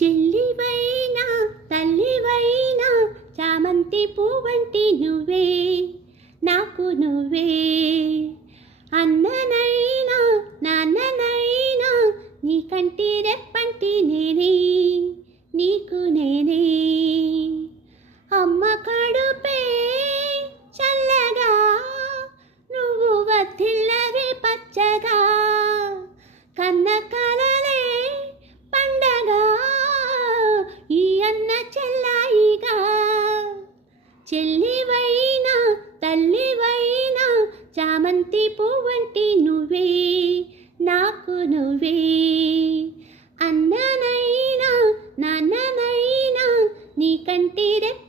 చెల్లివైనా తల్లివైనా చామంతి పువ్వంటి నువ్వే నాకు నువ్వే. అన్ననైనా నాన్ననైనా నీ కంటి రెప్పంటి నేనే నీకు నేనే. అమ్మ కడుపే చల్లగా నువ్వు వదిల్లరే పచ్చగా కన్న కలలే పండగా ఈ అన్న చెల్లాయిగా. చెల్లివైనా తల్లివైనా చామంతి పువ్వంటి నువ్వే నాకు నువ్వే. అన్ననైనా నాన్ననైనా నీ కంటి రెప్ప